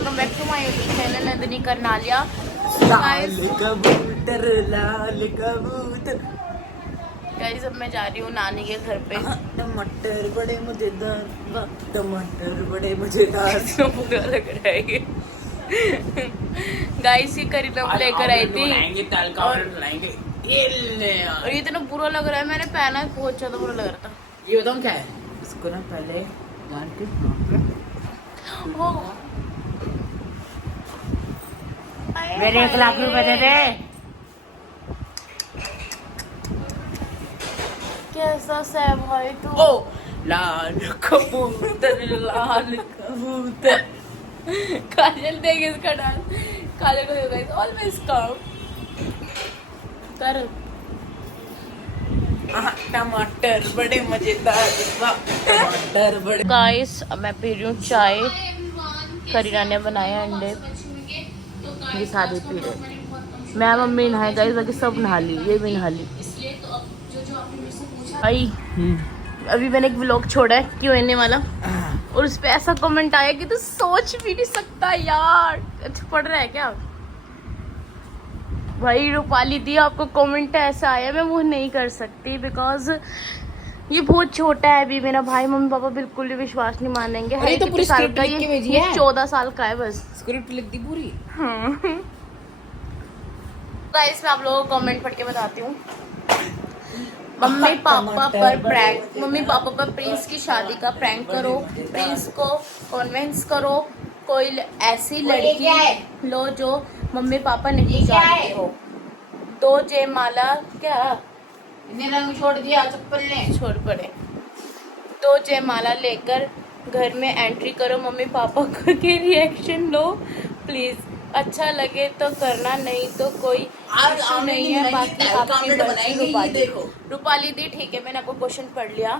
Welcome back to my YouTube channel Nandini Karnalia. लाल कबूतर लाल कबूतर। गाइस अब मैं जा रही हूँ नानी के घर पे। टमाटर बड़े मजेदार, वाह टमाटर बड़े मजेदार। बुरा लग रहा है ये। गाइस ये करीना लेकर आई थी और ये इतना बुरा लग रहा है, मैंने पहना है, बहुत ज्यादा बुरा लग रहा था। ये बताऊँ क्या है इसको ना, पहले मेरे 1 लाख रुपए दे दे। कैसा सा है भाई तू? ओ लाल कबूतर लाल कबूतर। काजल देख इसका डांस। काजल को देखो ऑलवेज काम कर। टमाटर बड़े मजेदार, वाह टमाटर बड़े। गाइस अब मैं पी रही हूँ चाय। करीना ने बनाए अंडे, ये सारे पी रहे। मैं मम्मी नहाए गाइस, बाकी सब नहा ली, ये भी नहा ली। भाई अभी मैंने एक व्लॉग छोड़ा है Q&A वाला, और उस पे ऐसा कमेंट आया कि तू सोच भी नहीं सकता यार। अच्छा पढ़ रहा है क्या भाई? रूपाली दी आपको कमेंट ऐसा आया, मैं वो नहीं कर सकती बिकॉज ये बहुत छोटा है अभी। मेरा भाई मम्मी पापा बिल्कुल भी विश्वास नहीं मानेंगे। अरे तो पूरी साल स्क्रिप्ट का लिख के भेजी ये है। 14 साल का है बस। स्क्रिप्ट लिख दी पूरी। गाइस मैं आप लोगों को कमेंट पढ़ के बताती हूँ। मम्मी पापा पर प्रैंक, मम्मी पापा पर प्रिंस की शादी का प्रैंक करो, प्रिंस को कन्विंस करो, कोई ऐसी लड़की लो जो मम्मी पापा नहीं जानते हो। 2 जयमाला क्या रंग छोड़ दिया चप्पल ने, छोड़ पड़े। 2 जयमाला लेकर घर में एंट्री करो, मम्मी पापा के रिएक्शन लो प्लीज। अच्छा लगे तो करना, नहीं तो कोई इशू नहीं है, बाकी आपकी मर्जी। रूपाली रूपाली दी ठीक है, मैंने आपको क्वेश्चन पढ़ लिया,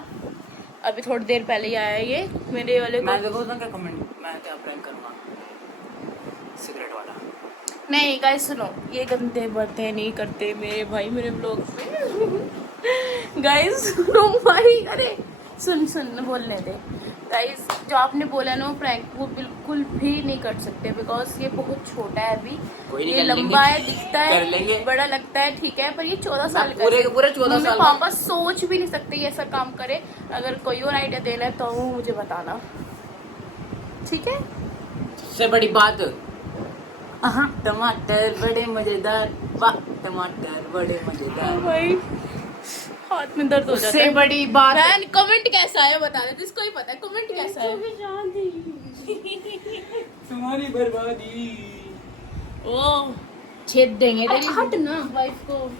अभी थोड़ी देर पहले ही आया ये मेरे वाले को। मैं देखो क्या कमेंट, मैं क्या प्रैंक करूंगा सिगरेट वाला। नहीं गाइस सुनो, ये गंदे बातें नहीं करते मेरे भाई मेरे ब्लॉग पे। गाइस सुनो भाई, अरे सुन बोलने दे। गाइस जो आपने बोला ना प्रैंक, वो बिल्कुल भी नहीं कर सकते बिकॉज ये बहुत छोटा है अभी। ये लंबा है, दिखता है बड़ा लगता है, ठीक है, पर ये 14 साल का है। पूरे 14 साल पापा सोच भी नहीं सकते ये ऐसा काम करे। अगर कोई और आइडिया देना है तो वो मुझे बताना, ठीक है? सबसे बड़ी बात, टमाटर बड़े मजेदार, वाह टमाटर बड़े मजेदार। भाई हाथ में दर्द हो जाता है। सबसे बड़ी बात, कमेंट कैसा है बता दे, जिसको ही पता है कमेंट कैसा है। तुम्हारी बर्बादी। ओ छेद देंगे तेरी। हट ना, वाइफ को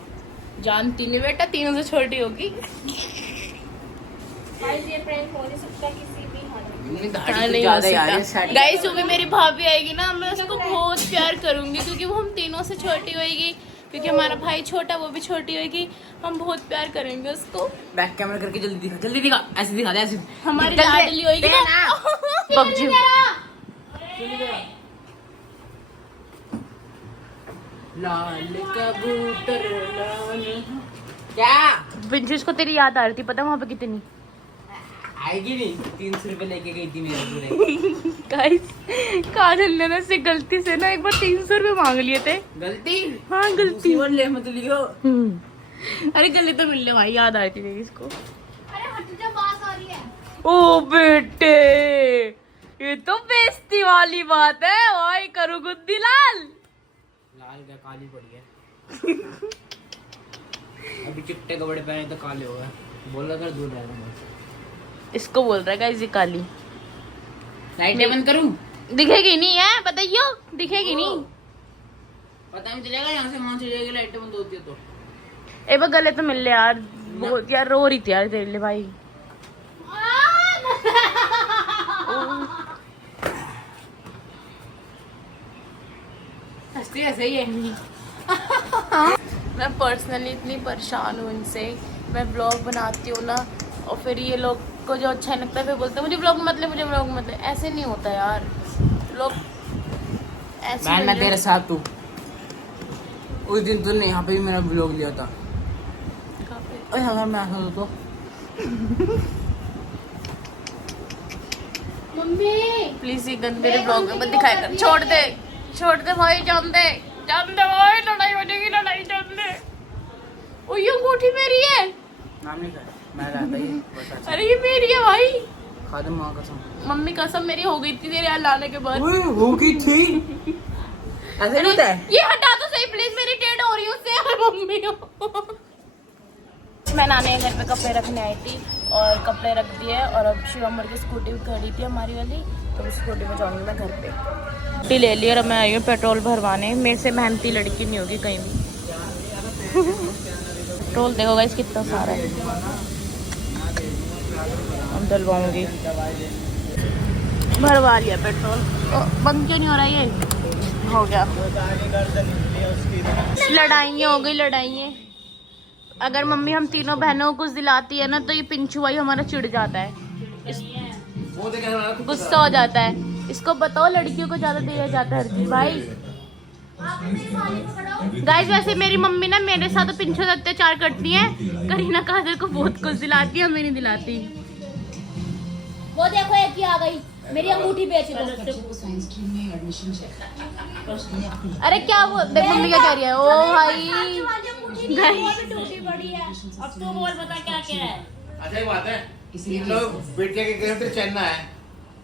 जानती नहीं बेटा, 3 से छोटी होगी। ये प्रैंक हो नहीं सकता किसी भी हालत में। नहीं हो सकता। गाइस जो भी मेरी भाभी आएगी ना, मैं उसको बहुत प्यार करूंगी क्योंकि वो हम तीनों से छोटी होएगी, क्योंकि हमारा भाई छोटा, वो भी छोटी होगी, हम बहुत प्यार करेंगे उसको। बैक कैमरा करके जल्दी दिखा, ऐसे दिखा दे, ऐसे हमारी लाडली होगी ना। पबजी लाल कबूतर लाल। क्या प्रिंसेस को तेरी याद आ रही थी, पता वहाँ पे कितनी आएगी नहीं? 300 रुपए लेके गई थी मेरे पूरे। गाइस काजल ने ना से गलती से ना एक बार 300 रुपए मांग लिए थे। गलती? हाँ गलती। ले मत लियो। अरे जल्दी तो मिल ले भाई, याद आ रही थी मेरी इसको। अरे हट जा, बात आ रही है। ओ बेटे ये तो बेइज्जती वाली बात है भाई, करू गुद्दी लाल। लाल क्या काली पड़ी है। अभी चिट्टे कपड़े पहने तो काले हो गए। बोला कर दूर रहना। इसको बोल रहा है गाइस ये काली। लाइटें बंद करूं? दिखेगी नहीं है, बताइयो दिखेगी नहीं। पता नहीं चलेगा यहाँ से वहाँ चली जाएगी, लाइटें बंद होती है तो। ए बा गले तो मिल ले यार, बहुत यार रो रही थी यार तेरे लिए भाई। हंसती ऐसे ही है। मैं पर्सनली इतनी परेशान हूँ इनसे। मैं ब्लॉग बनाती हूँ ना, और फिर ये लोग को जो अच्छा लगता है फिर बोलते हैं मुझे ब्लॉग मतलब, मुझे ब्लॉग मतलब। ऐसे नहीं होता यार, लोग ऐसे। मैं तेरे साथ हूँ। उस दिन तूने यहाँ पे भी मेरा ब्लॉग लिया था। अरे अगर मैं ऐसा तो मम्मी प्लीज ये गंदे मेरे ब्लॉग में मत दिखाया कर। छोड़ दे भाई, जान दे भाई, लड़ाई हो जाएगी, लड़ाई जान दे। ओ ये अंगूठी मेरी है। नाम नहीं कर, मैं लाता ही बस। अच्छा अरे ये मेरी है भाई, खा दे माँ कसम। मम्मी कसम मेरी हो गई थी तेरे यहाँ लाने के बाद। ओए हो गई थी। ऐसे नहीं होता है। ये हटा दो सही प्लीज, मेरी टेढ़ हो रही है उससे। और मम्मी मैं नानी के घर पे कपड़े रखने आई थी और कपड़े रख दिए और अब शिवम की स्कूटी खड़ी थी हमारी वाली, तो उस स्कूटी में जाऊंगी मैं घर पे। स्कूटी ले ली और अब मैं आई हूँ पेट्रोल भरवाने। मेरे से मेहनती लड़की नहीं होगी कहीं भी। पेट्रोल देखो गाइस कितना सारा है, अब डलवाऊंगी। भरवा लिया पेट्रोल। बंद क्यों नहीं हो रहा ये? हो गया। लड़ाइयाँ हो गई, लड़ाइयाँ। अगर मम्मी हम तीनों बहनों को कुछ दिलाती है ना तो ये पिंचू भाई हमारा चिढ़ जाता है, गुस्सा हो जाता है। इसको बताओ लड़कियों को ज्यादा दिया जाता है हर चीज भाई। गाइस वैसे मेरी मम्मी ना मेरे साथ तो पिंचू से अत्याचार करती है, करीना काजल को बहुत कुछ दिलाती है, हमें नहीं दिलाती। वो देखो एक ही आ गई, मेरी अंगूठी बेच दो। अरे क्या वो देख मम्मी क्या कह रही है। ओ भाई टूटी पड़ी है। अब तो बोल बता क्या क्या है। अच्छा एक बात है, लोग बेटे के घर से चलना है,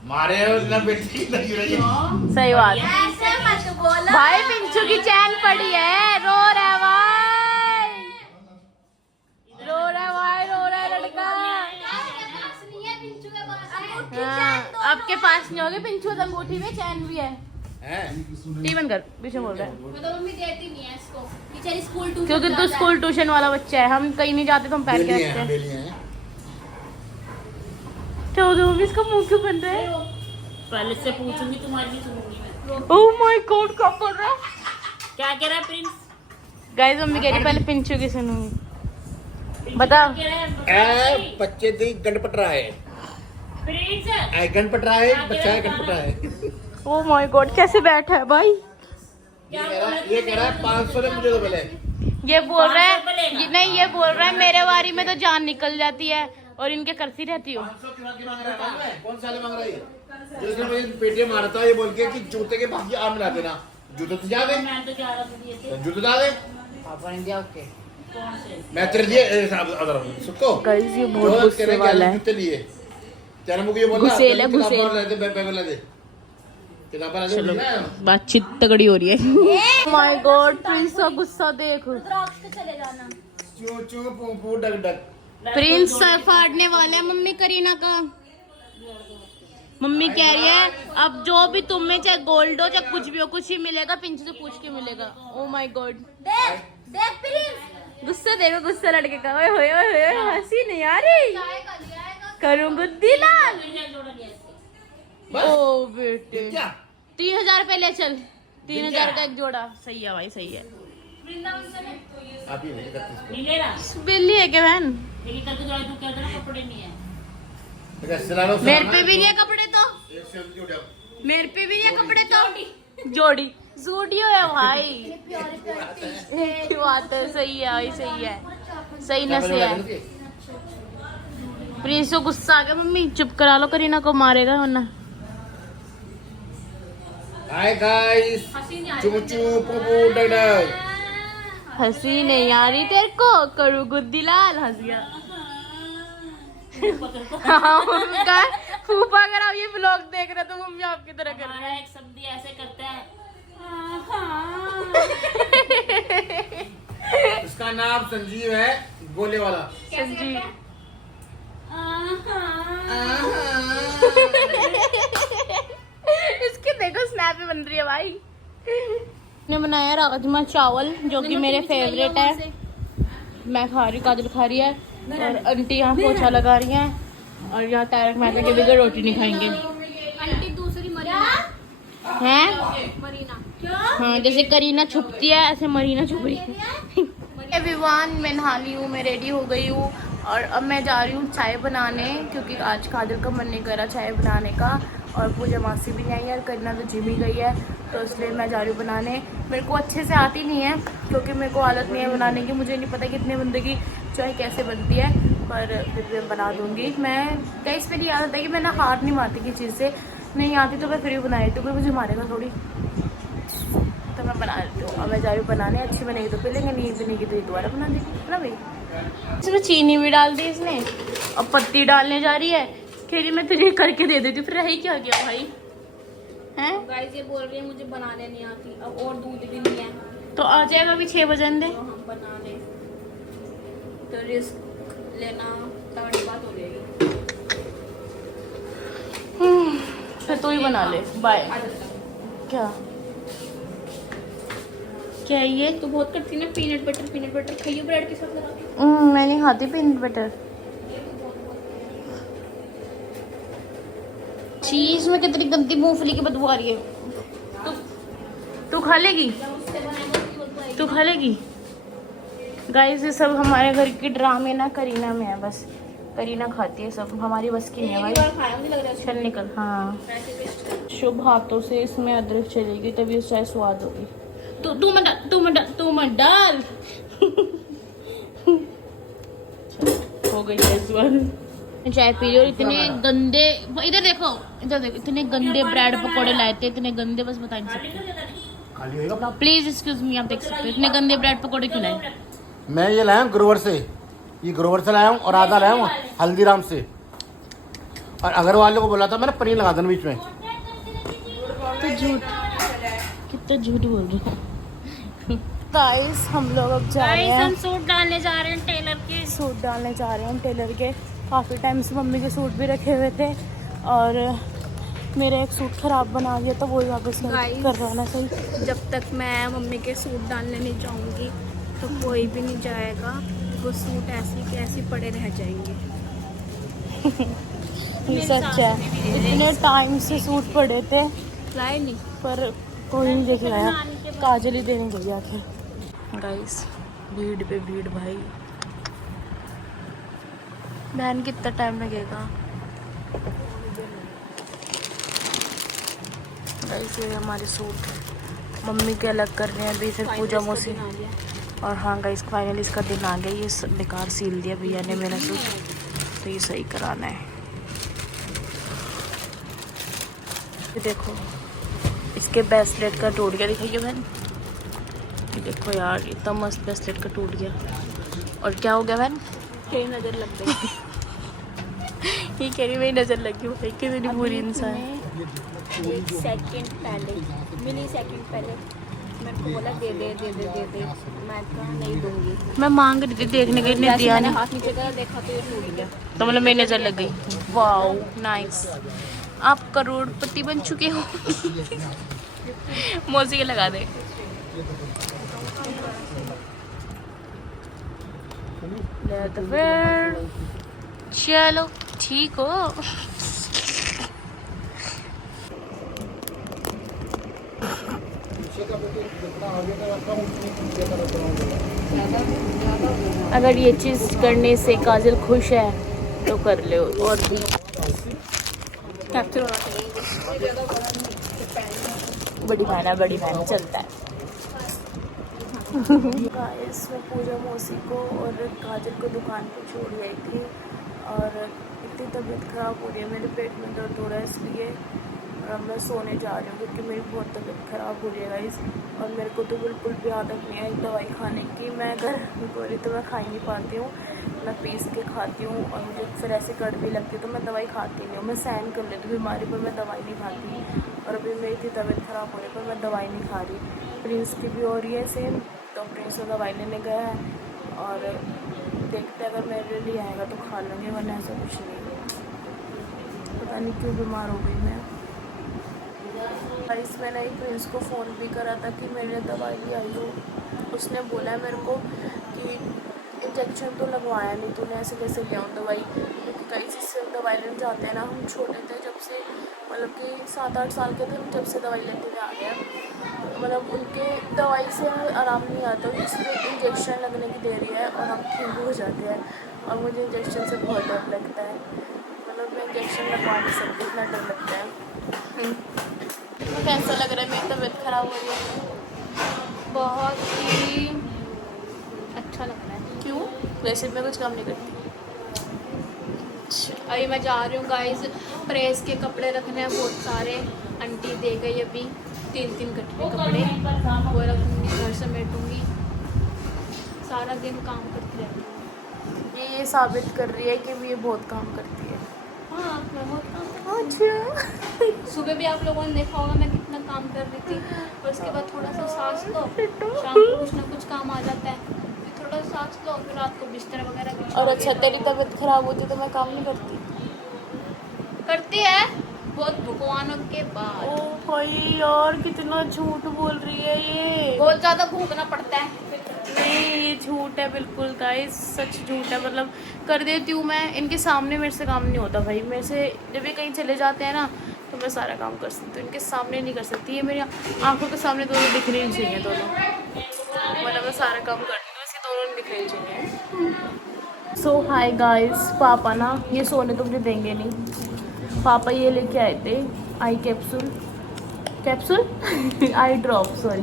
मारे हो ना बेटी की लगी रही है। सही बात है ऐसे मत बोलो भाई। पिंचू की चैन पड़ी है, रो रहा है भाई, रो रहा है भाई, रो रहा है लड़का। हाँ, आपके पास नहीं होगी पिंचू, तो अंगूठी में चैन भी है। टीवन कर पीछे बोल रहा है तो मम्मी देती नहीं है इसको, बेचारी स्कूल ट्यूशन क्योंकि तू स्कूल ट्यूशन वाला बच्चा है, हम कहीं नहीं जाते तो हम पहन के रखते हैं। तो मम्मी इसका मुंह क्यों बन रहा है? पहले से पूछूंगी, तुम्हारी नहीं सुनूंगी मैं। ओह माय गॉड क्या कर रहा है? क्या कह रहा है प्रिंस? गाइस मम्मी कह रही पहले पिंचू की सुनूंगी। बता। कह रहा है बच्चे दी गणपट रहा है, प्रिंस गणपट रहा है, बच्चा है गणपट रहा है। ओह माय गॉड कैसे बैठा है भाई? ये कह रहा है 500 ने मुझे तो बोले। ये बोल रहा 500 रुपए है लेगा। नहीं, ये बोल रहा है मेरे बारी में तो जान निकल जाती है और इनके करती रहती हो। 500 की मांग रहा है, कौन साले मांग रहा है? जिसने मुझे पेटीएम मारा था ये बोल के कि जूते के भाग आम मिला देना, जूते तो जा दे, मैं तो जा रहा था दिए थे। जूते ला दे। पापा ने दिया ओके। कौन से? मैं तेरे लिए सुको गाइस ये बहुत गुस्से वाला है। जूते लिए तेरा मुझे ये बोला गुस्सेल है, गुस्सेल। किताब ले दे, बैग ला दे, किताब ला चलो दे। बातचीत तगड़ी हो रही है। माय गॉड प्रिंस का गुस्सा देख। रुद्राक्ष पे चले जाना। चू चू पू पू डक डक। प्रिंस सर फाड़ने वाले हैं मम्मी करीना का। मम्मी कह रही है अब जो भी तुम में चाहे गोल्ड हो चाहे कुछ भी हो, कुछ ही मिलेगा, पिंचू से पूछ के मिलेगा। ओ माय गॉड देख देख प्रिंस गुस्सा देखो, गुस्सा लड़के का। ओए होए ओए होए, हंसी नहीं आ रही। करूं गुद्दी लाल। ओ बेटे क्या 3000 रुपए ले चल। 3000 का एक जोड़ा। सही है भाई, सही है। आप ही नहीं करते नहीं ले रहा। बिल्ली है क्या बहन? लेकिन कल तो तू कहता ना कपड़े नहीं है। इसको सिला लो, मेरे पे भी नहीं है कपड़े तो, एक से क्यों उठा? मेरे पे भी नहीं है कपड़े तो। जोड़ी जूडियो है भाई। एक ही बात है, सही है भाई, सही है, सही नशे है। प्रिंस को गुस्सा आ गया। मम्मी चुप करा लो, करीना को मारेगा वरना। हाय गाइस, चू चू पू पू डक डक। हंसी नहीं आ रही तेरे को? करू गुद्दी लाल हंस गया। हाँ, उनका फूफा अगर आप ये ब्लॉग देख रहे तो मम्मी आपकी तरह कर रही हमारा एक शब्द ऐसे करता है। इसका नाम संजीव है, गोले वाला। है। संजीव इसके देखो स्नैप बन रही है भाई। ने बनाया राजमा चावल जो कि मेरे फेवरेट है। मैं खा रही, काजल खा रही है और आंटी यहाँ पोछा लगा रही हैं और यहाँ तारक मेहता के बगैर रोटी नहीं खाएंगे। आंटी दूसरी मरीना हैं? मरीना हाँ, जैसे करीना छुपती है ऐसे मरीना छुप रही है। एवरीवन, मैं नहा ली हूँ, मैं रेडी हो गई हूँ और अब मैं जा रही हूँ चाय बनाने, क्योंकि आज काजल का मन नहीं करा चाय बनाने का और पूजा मासी भी नहीं आई है और करीना तो जिम ही गई है, तो इसलिए मैं जा रही हूँ बनाने। मेरे को अच्छे से आती नहीं है क्योंकि मेरे को आदत नहीं है बनाने की। मुझे नहीं पता कितने बंदे की चाय कैसे बनती है, पर फिर मैं बना दूँगी। मैं कहीं इस पर नहीं आदत है कि मैं ना हाथ नहीं मारती किसी चीज़ से, नहीं आती तो मैं फिर भी बना लेती हूँ, कोई मुझे मारेगा थोड़ी, तो मैं बना लेती हूँ। अब मैं जा रही हूँ बनाने, अच्छी बनेगी तो पी लेंगे, नहीं बनेगी तो ये दोबारा बना देगी, है ना भाई। इसमें चीनी भी डाल दी इसने, अब पत्ती डालने जा रही है, कह रही मैं तुझे करके दे देती हूँ, फिर रही क्या गया भाई हैं। गाइस ये बोल रही है मुझे बनाने नहीं आती, अब और दूध भी नहीं है तो आ जाएगा अभी 6 बजन दे, तो हम बना ले, तो रिस्क लेना तगड़ी बात हो जाएगी। फिर तू ही बना ले, बाय। क्या क्या है ये? तू बहुत करती ना पीनट बटर खाइयो ब्रेड के साथ लगा के। मैं नहीं खाती पीनट बटर, चीज में कितनी गंदी मूंगफली की बदबू आ रही है। तू खा लेगी, तू खा लेगी। गाइस ये सब हमारे घर की ड्रामे ना करीना में है, बस करीना खाती है सब, हमारी बस की नहीं है भाई। खाया मुझे लग रहा है चल निकल। हाँ शुभ हाथों से इसमें अदरक चलेगी तभी चाय स्वाद होगी। तू मत डाल हो गई चाय स्वाद। चाय पी रही और इतने गंदे, इधर देखो इतने गंदे ब्रेड पकौड़े लाए थे, इतने गंदे, बस बता नहीं सकते। प्लीज एक्सक्यूज मी, आप देख सकते हो इतने गंदे ब्रेड पकौड़े क्यों लाए। मैं ये लाया हूँ ग्रोवर से, ये ग्रोवर से लाया हूँ, और आधा लाया हूँ हल्दीराम से, और अगर वाले को बोला था मैंने पनीर लगा देना बीच में। तो झूठ, कितना झूठ बोल रहे हो। गाइस हम लोग अब जा रहे हैं, हम सूट डालने जा रहे हैं टेलर के। सूट डालने जा रहे हैं हम टेलर के। काफ़ी टाइम से मम्मी के सूट भी रखे हुए थे और मेरा एक सूट ख़राब बना दिया तो वही वापस करवाना सही। जब तक मैं मम्मी के सूट डालने नहीं जाऊंगी तो कोई भी नहीं जाएगा, वो सूट ऐसी के ऐसी पड़े रह जाएंगे। ये सच है, इतने टाइम से सूट पड़े थे लाए नहीं, पर कोई नहीं देख लाया, काजल ही देने गई आखिर। गाइस भीड़ पे भीड़ भाई, बहन कितना टाइम लगेगा। गाइस ये हमारे सूट मम्मी के अलग कर रहे हैं अभी, फिर पूजा मौसी। और हाँ गाइस फाइनली इसका दिन आ गया, ये बेकार सील दिया भैया ने मेरा सूट, तो ये सही कराना है। ये देखो इसके ब्रेसलेट का टूट गया, दिखाइए बहन, ये देखो यार इतना मस्त ब्रेसलेट का टूट गया। और क्या हो गया बहन? तेरी नजर लग गई। ये कह रही मेरी नज़र लगी भाई, कितनी बुरी इंसान। एक सेकंड पहले, मिली सेकंड पहले मैंने को बोला दे दे, मैं कहा नहीं दूंगी। मैं मांग रही थी देखने के लिए, दिया मैंने नहीं, हाथ नीचे करा, देखा तो ये टूट गया। तो मतलब मेरी नज़र लग गई। वाओ नाइस, आप करोड़पति बन चुके हो। मौसी के लगा दे। तो फिर चलो ठीक हो। अगर ये चीज़ करने से काजल खुश है तो कर ले, और भी कैप्चर होना चाहिए। बड़ी बहन चलता है। गाइस मैं पूजा मौसी को और काजल को दुकान पे छोड़ आई थी और इतनी तबीयत ख़राब हो रही है, मेरे पेट में दर्द हो रहा है इसलिए, और अब मैं सोने जा रही हूँ क्योंकि मेरी बहुत तबीयत ख़राब हो रही है गाइस। और मेरे को तो बिल्कुल भी आदत नहीं है दवाई खाने की, मैं अगर गोली तो मैं खा ही नहीं पाती हूँ, मैं पीस के खाती हूँ और मुझे फिर ऐसे कड़वी लगती है तो मैं दवाई खाती नहीं हूँ, मैं सहन कर लेती हूँ बीमारी पर, मैं दवाई नहीं खाती। और अभी मेरी इतनी तबीयत ख़राब हो रही है पर मैं दवाई नहीं खा रही। प्रिंस की भी हो रही है सेम, तो प्रिंस को दवाई लेने गया है और देखते अगर मेरे लिए आएगा तो खा लूँगी, वरना ऐसा कुछ नहीं। पता नहीं क्यों बीमार हो गई मैं। और इस मैंने एक प्रिंस को फ़ोन भी करा था कि मेरे लिए दवाई ले आई हो, उसने बोला है मेरे को कि इंजेक्शन तो लगवाया नहीं तूने, ऐसे कैसे ले आऊँ दवाई, क्योंकि कई से दवाई लेने जाते हैं ना, हम छोटे थे जब से, मतलब कि 7-8 साल के थे जब से दवाई लेते हुए आ गया, मतलब उनके दवाई से आराम नहीं आता, इसलिए इंजेक्शन लगने की देरी है और हम ठीक हो जाते हैं। और मुझे इंजेक्शन से बहुत डर लगता है, मतलब मैं इंजेक्शन लगवा नहीं सकती, इतना डर लगता है। कैसा लग रहा है? मेरी तबीयत ख़राब हो रही है। बहुत ही अच्छा लग रहा है। क्यों? वैसे मैं कुछ काम नहीं करती। अच्छा अभी मैं जा रही हूँ गाइस, प्रेस के कपड़े रखने हैं बहुत सारे। आंटी दे गई अभी 3 कटरे कपड़े, वो रखूँगी, घर समेटूँगी, सारा दिन काम करती रहती हूँ। ये साबित कर रही है कि ये बहुत काम करती है। हाँ मैं बहुत काम अच्छा। सुबह भी आप लोगों ने देखा होगा मैं कितना काम कर रही थी, और उसके बाद थोड़ा सा सांस लो, शाम को कुछ ना कुछ काम आ जाता है, फिर थोड़ा सा सांस लो, फिर रात को बिस्तर वगैरह बिछाओगे। और अच्छा, तेरी तबीयत खराब होती तो मैं काम नहीं करती। करती है बहुत भगवानों के बाद। ओ भाई यार, कितना झूठ बोल रही है ये। बहुत ज़्यादा भूखना पड़ता है। नहीं, ये झूठ है बिल्कुल गाइस, सच झूठ है। मतलब कर देती हूँ मैं, इनके सामने मेरे से काम नहीं होता भाई। मेरे से जब ये कहीं चले जाते हैं ना तो मैं सारा काम कर सकती हूँ, इनके सामने नहीं कर सकती। ये मेरी आंखों के सामने दोनों दिखने नहीं चाहिए, दोनों। मतलब मैं सारा काम करती हूँ, इसके दोनों नहीं दिखने चाहिए। सो हाय गाइस, पापा ना ये सोने तो मुझे देंगे नहीं। पापा ये लेके आए थे eye capsule eye drop, sorry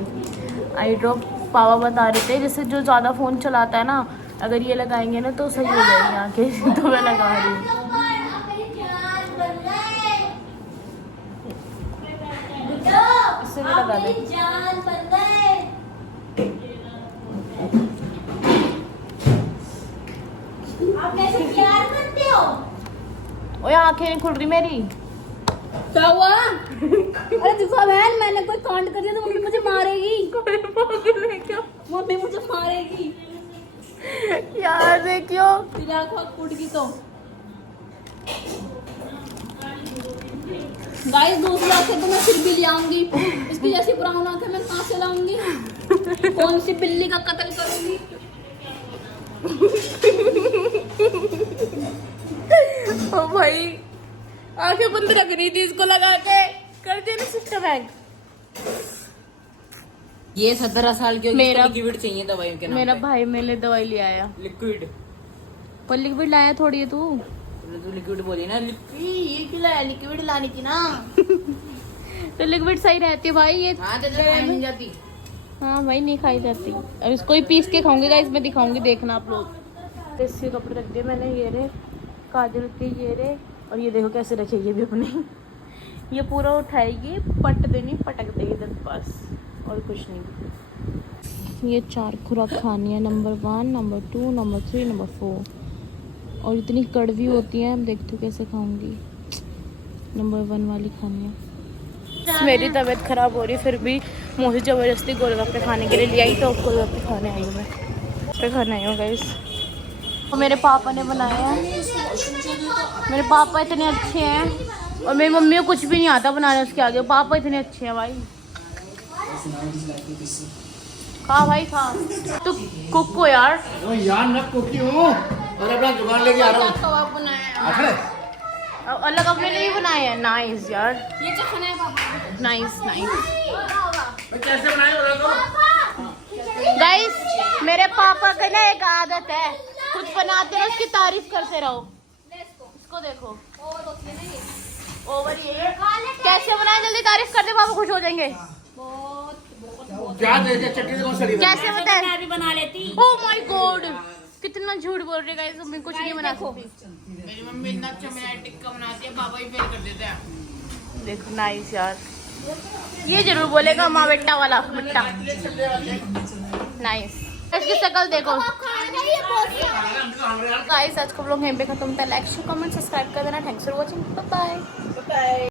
eye drop. पापा बता रहे थे जैसे जो ज़्यादा फ़ोन चलाता है ना, अगर ये लगाएंगे ना तो सही हो जाएगी आंखें। तो मैं लगा रही हूँ। इससे भी लगा दे। ओए आंखें नहीं खुल रही मेरी। क्या हुआ? अरे दिखा बहन, मैंने कोई कांड कर दिया तो मम्मी मुझे मारेगी। क्या मम्मी मुझे मारेगी यार, ये क्यों? तेरी आँख फूट गई तो। गाइस दूसरी आंखें तो मैं फिर भी ले आऊंगी, इसकी जैसी पुरानी आंखें मैं कहाँ से लाऊंगी? कौन सी बिल्ली का कत्ल करूंगी? ओ भाई, आंखें बंद रख रही थी, इसको लगा के कर देना सिस्टम हैंग। ये 17 साल की होगी, मेरा- इसको लिक्विड चाहिए दवाई के नाम मेरा पे। भाई मेरे लिए दवाई ले आया। लिक्विड। पर लिक्विड लाया थोड़ी है तू। तू लिक्विड बोली ना, ये क्यों लाया? लिक्विड लाने की ना। तो लिक्विड सही रहती है भाई ये। हाँ तो खाई नहीं जाती। हाँ भाई, नहीं खाई जाती। और इसको ही पीस के खाऊंगी गाइस, मैं दिखाऊंगी, देखना आप लोग। तो इसके कपड़े रख दिए मैंने, ये रे काजल के, ये रे। और ये देखो कैसे रखेगी ये भी अपने। ये पूरा उठाएगी, पट देनी, पटक देगी इधर पास, और कुछ नहीं। ये 4 खुराक खानी है, नंबर 1, नंबर 2, नंबर 3, नंबर 4। और इतनी कड़वी होती है, अब देखती हूँ कैसे खाऊंगी। नंबर 1 वाली खानी है। मेरी तबीयत ख़राब हो रही है, फिर भी मुझे ज़बरदस्ती गोलगप्पे खाने के लिए ले आई, तो गोलगप्पे खाने आई हूँ मैं। गोलगप्पे खाने आई हूँ गाइस। और मेरे पापा ने बनाया है। मेरे पापा इतने अच्छे हैं, और मेरी मम्मी को कुछ भी नहीं आता बनाने उसके आगे। पापा इतने अच्छे हैं भाई। खा भाई खा, तू कुक को यार। यार मैं कुकी हूँ और अपना दुकान लेके आ रहा हूँ। कबाब बनाया आखिर अब अलग अपने लिए बनाए हैं। नाइस यार, ये चखना है पापा। Nice nice. कैसे बनाए बता दो। गाइस मेरे पापा का ना एक आदत है, कुछ बनाते रहो उसकी तारीफ करते रहो। इसको देखो, ओवर ये कैसे बनाए, जल्दी तारीफ कर दे, पापा खुश हो जाएंगे। क्या देखे चटनी से कौन सड़ी कैसे बताए? मैं भी बना लेती। ओह माय गॉड, कितना झूठ बोल रहे गाइस, मम्मी कुछ नहीं बना सकती। मेरी मम्मी इतना अच्छा मलाई टिक्का बनाती है, पापा ही फेल कर देते हैं। देखो नाइस यार, ये जरूर बोलेगा माँ बेटा वाला बेटा। नाइस, इसकी शक्ल देखो गाइस। आज को व्लॉग यहीं पे खत्म होता है। लाइक शेयर कमेंट सब्सक्राइब कर देना। Thanks for watching, bye bye.